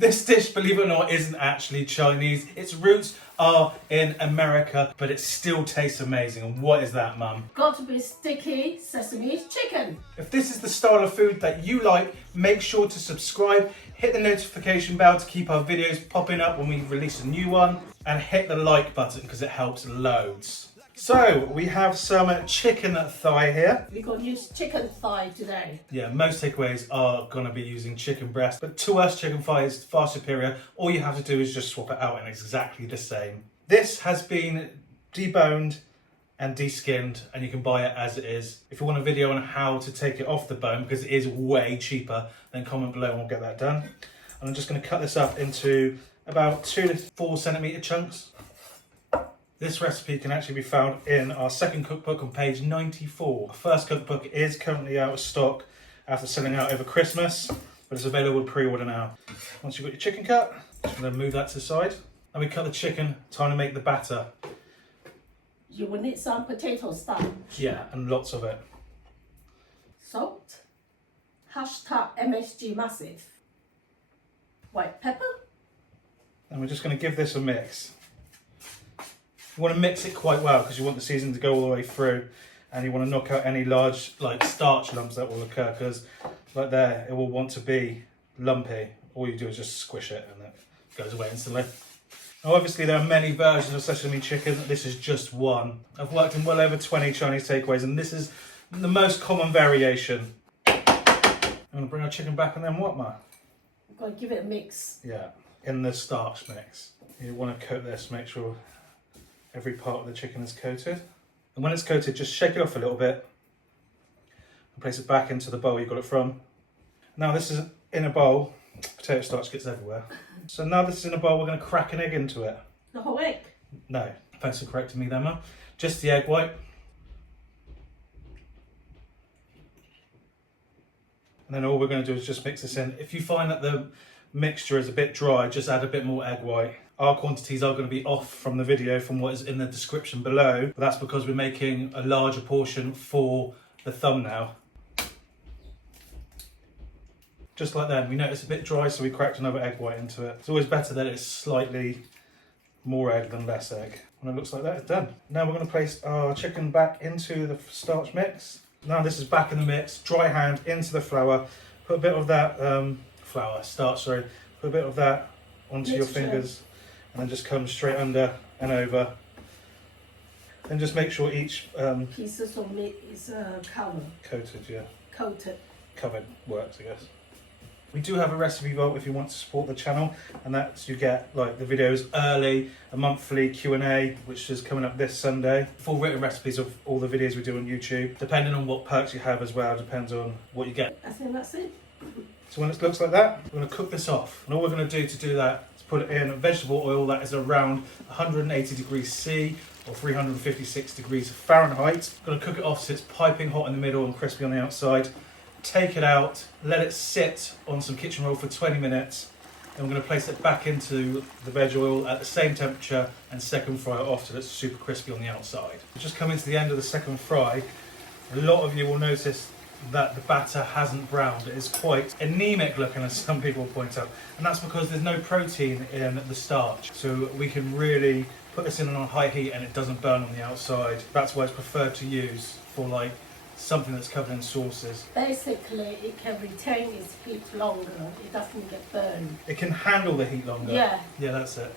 This dish, believe it or not, isn't actually Chinese. Its roots are in America, but it still tastes amazing. And what is that, Mum? Got to be sticky sesame chicken. If this is the style of food that you like, make sure to subscribe, hit the notification bell to keep our videos popping up when we release a new one, and hit the like button because it helps loads. So, we have some chicken thigh here. We're going to use chicken thigh today. Yeah, most takeaways are going to be using chicken breast, but to us, chicken thigh is far superior. All you have to do is just swap it out and it's exactly the same. This has been deboned and de-skinned, and you can buy it as it is. If you want a video on how to take it off the bone, because it is way cheaper, then comment below and we'll get that done. And I'm just going to cut this up into about 2 to 4 centimetre chunks. This recipe can actually be found in our second cookbook on page 94. Our first cookbook is currently out of stock after selling out over Christmas, but it's available to pre-order now. Once you've got your chicken cut, just going to move that to the side. And we cut the chicken, time to make the batter. You will need some potato starch. Yeah, and lots of it. Salt. Hashtag MSG massive. White pepper. And we're just going to give this a mix. You want to mix it quite well because you want the seasoning to go all the way through, and you want to knock out any large starch lumps that will occur, because like there it will want to be lumpy. All you do is just squish it and it goes away instantly. Now obviously there are many versions of sesame chicken. This is just one. I've worked in well over 20 Chinese takeaways and this is the most common variation. I'm going to bring our chicken back and then what, Ma? I'm going to give it a mix. Yeah, in the starch mix. You want to coat this, make sure every part of the chicken is coated. And when it's coated, just shake it off a little bit and place it back into the bowl you got it from. Now this is in a bowl. Potato starch gets everywhere. So now this is in a bowl, we're going to crack an egg into it. The whole egg? No, thanks for correcting me there, Mum. Just the egg white. And then all we're going to do is just mix this in. If you find that the mixture is a bit dry, just add a bit more egg white. Our quantities are going to be off from the video from what is in the description below, but that's because we're making a larger portion for the thumbnail. Just like that, we noticed a bit dry, so we cracked another egg white into it. It's always better that it's slightly more egg than less egg. When it looks like that, it's done. Now we're going to place our chicken back into the starch mix. Now this is back in the mix, dry hand into the flour. Put a bit of that starch, put a bit of that onto your fingers. And then just come straight under and over. Then just make sure each pieces of meat is covered. Coated, yeah. Coated. Covered works, I guess. We do have a recipe vault if you want to support the channel, and that's you get like the videos early, a monthly Q&A, which is coming up this Sunday. Full written recipes of all the videos we do on YouTube, depending on what perks you have as well, depends on what you get. I think that's it. So when it looks like that, we're going to cook this off. And all we're going to do that is put it in vegetable oil that is around 180 degrees C or 356 degrees Fahrenheit. Going to cook it off so it's piping hot in the middle and crispy on the outside. Take it out, let it sit on some kitchen roll for 20 minutes. And we're going to place it back into the veg oil at the same temperature and second fry it off till it's super crispy on the outside. Just coming to the end of the second fry, a lot of you will notice that the batter hasn't browned. It is quite anemic looking, as some people point out, and that's because there's no protein in the starch, so we can really put this in on high heat and it doesn't burn on the outside. That's why it's preferred to use for like something that's covered in sauces. Basically it can retain its heat longer, it doesn't get burned. It can handle the heat longer. Yeah that's it.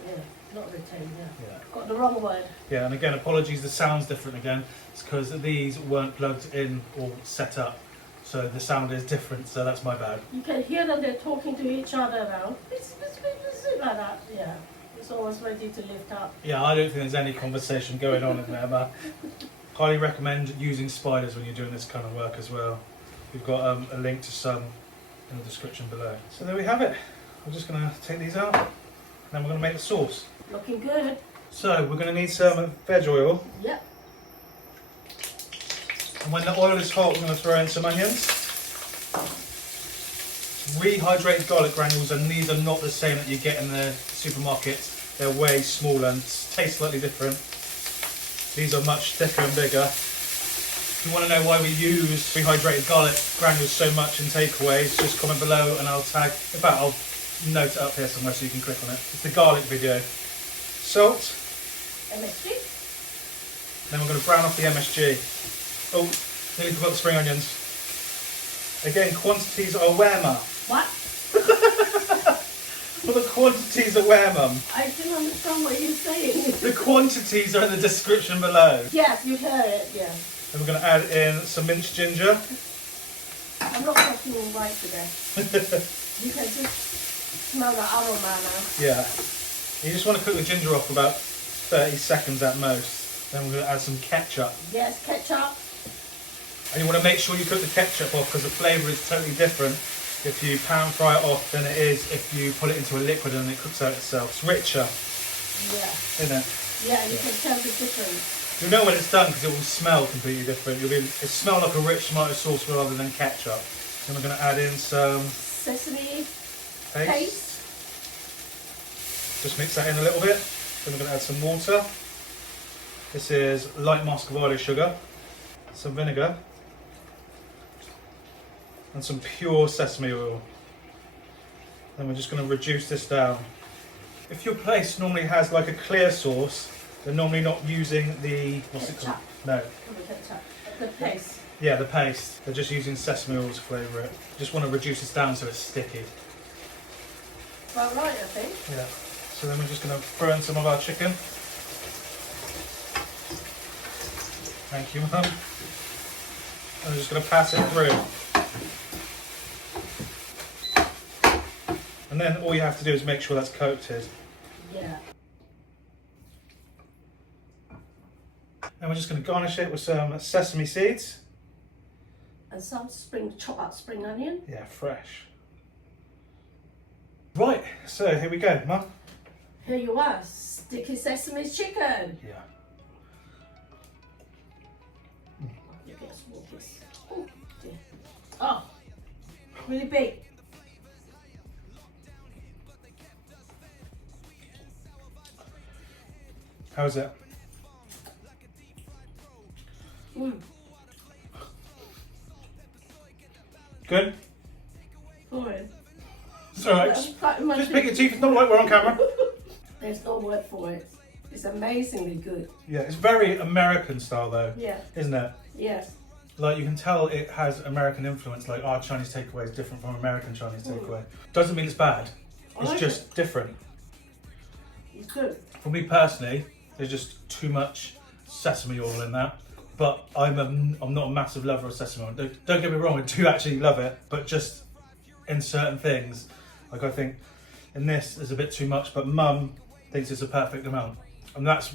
Not retain, yeah. Got the wrong word. Yeah, and again, apologies, the sound's different again. It's because these weren't plugged in or set up, so the sound is different, so that's my bad. You can hear them, they're talking to each other around. Like that, yeah. It's always ready to lift up. Yeah, I don't think there's any conversation going on in there, but highly recommend using spiders when you're doing this kind of work as well. We've got a link to some in the description below. So there we have it. We're just going to take these out, and then we're going to make the sauce. Looking good. So we're going to need some veg oil. Yep. And when the oil is hot, we're going to throw in some onions. Rehydrated garlic granules, and these are not the same that you get in the supermarkets. They're way smaller and taste slightly different. These are much thicker and bigger. If you want to know why we use rehydrated garlic granules so much in takeaways, just comment below and I'll tag. In fact, I'll note it up here somewhere so you can click on it. It's the garlic video. Salt. MSG. Then we're going to brown off the MSG. Oh, nearly forgot the spring onions. Again, quantities are where, Mum? What? Well, the quantities are where, Mum? I didn't understand what you're saying. The quantities are in the description below. Yes, you heard it, yeah. Then we're going to add in some minced ginger. I'm not cooking right today. You can just smell the aroma now. Yeah. You just want to cook the ginger off for about 30 seconds at most. Then we're going to add some ketchup. Yes, ketchup. And you want to make sure you cook the ketchup off because the flavour is totally different if you pan fry it off than it is if you put it into a liquid and it cooks out itself. It's richer, Yeah. isn't it? Yeah, you can tell the difference. You'll know when it's done because it will smell completely different. It'll smell like a rich tomato sauce rather than ketchup. Then we're going to add in some Sesame paste. Just mix that in a little bit. Then we're going to add some water. This is light muscovado sugar, some vinegar, and some pure sesame oil. Then we're just going to reduce this down. If your place normally has like a clear sauce, they're normally not using the what's it called? No. The paste. Yeah, the paste. They're just using sesame oil to flavour it. Just want to reduce this down so it's sticky. About right, I think. Yeah. So then we're just going to throw in some of our chicken. Thank you, Mum. I'm just going to pass it through. And then all you have to do is make sure that's coated. Yeah. And we're just going to garnish it with some sesame seeds. And some chopped up spring onion. Yeah, fresh. Right, so here we go, Mum. Here you are, Sticky Sesame Chicken. Yeah. You get a small piece. Oh, dear. Oh, really big. How's it? Mm. Good? Sorry. It's alright. Just pick your teeth. It's not like we're on camera. There's no word for it. It's amazingly good. Yeah, it's very American style though, Yeah. isn't it? Yes. Like you can tell it has American influence, like our Chinese takeaway is different from American Chinese takeaway. Doesn't mean it's bad, I it's like just different. It's good. For me personally, there's just too much sesame oil in that, but I'm not a massive lover of sesame oil. Don't get me wrong, I do actually love it, but just in certain things, like I think in this is a bit too much, but Mum thinks it's a perfect amount. And that's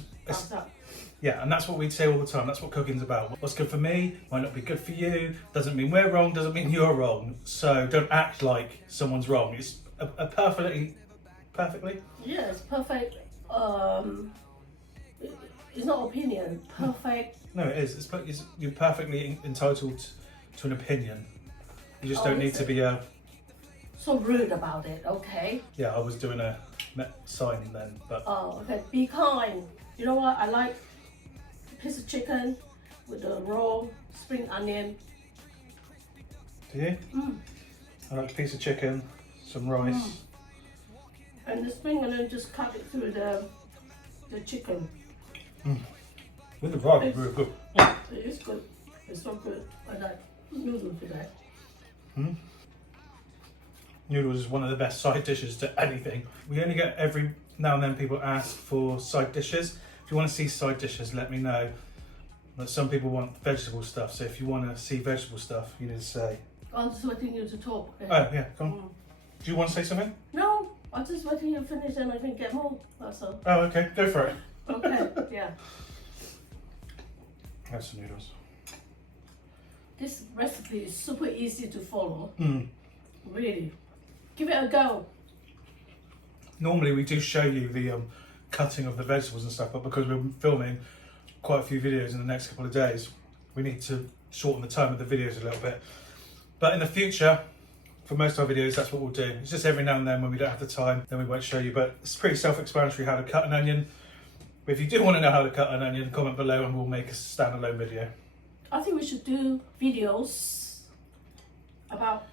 what we say all the time. That's what cooking's about. What's good for me might not be good for you. Doesn't mean we're wrong. Doesn't mean you're wrong. So don't act like someone's wrong. It's a perfectly. Yeah, it's perfect. It's not opinion. Perfect. No, it is. You're perfectly entitled to an opinion. You just don't need to be a. So rude about it. Okay. Yeah, I was doing a sign then, but. Oh, okay. Be kind. You know what? I like a piece of chicken with the raw spring onion. Do you? Mm. I like a piece of chicken, some rice. And the spring onion, just cut it through the chicken. With the rice, it's really good. It is good. It's so good. I like noodle today. Noodles is one of the best side dishes to anything. We only get every now and then people ask for side dishes. If you want to see side dishes, let me know. But some people want vegetable stuff, so if you want to see vegetable stuff, you need to say. I'm just waiting you to talk. Okay? Oh yeah, come on. Do you want to say something? No, I'm just waiting you to finish and I can get more. That's all. Oh okay, go for it. Okay, yeah. Have some noodles. This recipe is super easy to follow. Really. Give it a go. Normally we do show you the cutting of the vegetables and stuff, but because we're filming quite a few videos in the next couple of days, we need to shorten the time of the videos a little bit. But in the future, for most of our videos, that's what we'll do. It's just every now and then when we don't have the time, then we won't show you. But it's pretty self-explanatory how to cut an onion. But if you do want to know how to cut an onion, comment below and we'll make a standalone video. I think we should do videos about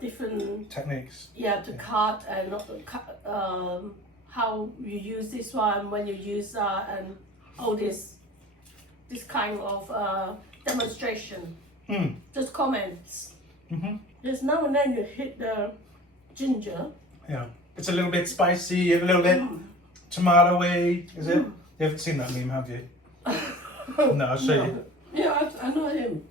different Techniques. to cut and how you use this one, when you use that, and all this kind of demonstration. Just comments. Just now and then you hit the ginger. Yeah, it's a little bit spicy, a little bit tomato-y, is it? You haven't seen that meme, have you? No, I'll show you. Yeah, I know him.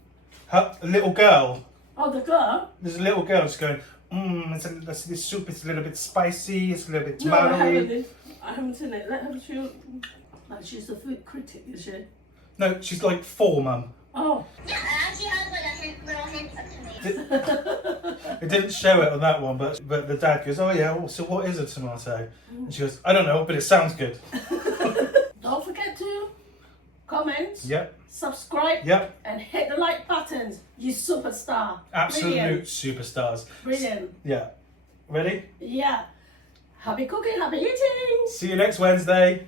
A little girl. Oh, the girl? There's a little girl just going, this soup is a little bit spicy, it's a little bit No, I tomato-y. haven't seen it. Let her show. Like, she's a food critic, is she? No, she's like 4, Mum. Oh. Yeah, it actually has like a little hint of tomato. It didn't show it on that one, but the dad goes, oh yeah, well, so what is a tomato? And she goes, I don't know, but it sounds good. Don't forget to comment, Yep, subscribe, yep, and hit the like buttons, you superstar. absolute Brilliant. superstars. Brilliant. Yeah, ready? Yeah. Happy cooking, happy eating. See you next Wednesday.